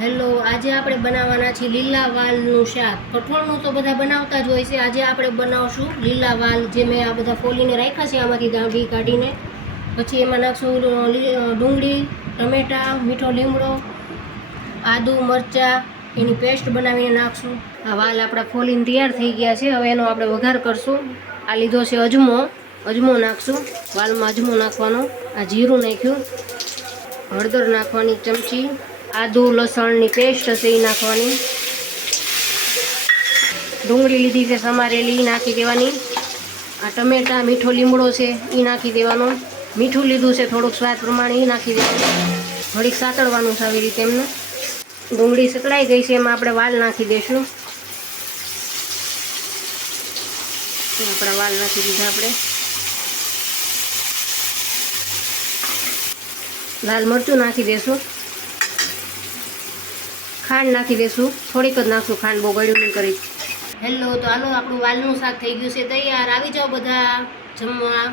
Hello, આજે આપણે બનાવવાના છીએ લીલા વાલનું શાક. કઠોળનું તો બધા બનાવતા જ હોય છે. આજે આપણે બનાવશું લીલા વાલ, જે મેં આ બધા ફોલીને રાખ્યા છે આમાંથી ગાંઠી કાઢીને. પછી એમાં નાખશું ડુંગળી, ટમેટાં, મીઠો લીમડો, આદુ, મરચાં, એની પેસ્ટ બનાવીને નાખશું. આ વાલ આપણા ફોલીને તૈયાર થઈ ગયા છે. હવે એનો આપણે વઘાર કરશું. આ લીધો છે અજમો નાખશું. વાલમાં અજમો નાખવાનો. આ જીરું નાખ્યું, હળદર નાખવાની ચમચી, આદુ લસણની પેસ્ટ હશે એ નાખવાની, ડુંગળી લીધી છે સમારેલી નાખી દેવાની, આ ટમેટા, મીઠો લીમડો છે એ નાખી દેવાનો, મીઠું લીધું છે થોડુંક સ્વાદ પ્રમાણે એ નાખી દેવાનું. ઘડીક સાતળવાનું છે આવી રીતે એમને. ડુંગળી સતળાઈ ગઈ છે, એમાં આપણે વાલ નાખી દઈશું. આપણા વાલ નાખી દીધા આપણે. લાલ મરચું નાખી દઈશું, ખાંડ નાખી દઈશું, થોડીક જ નાખશું ખાંડ, બહુ ગળ્યું નહીં કરી. હેલો, તો હાલો આપણું વાલનું શાક થઈ ગયું છે તૈયાર. આવી જાઓ બધા જમવા.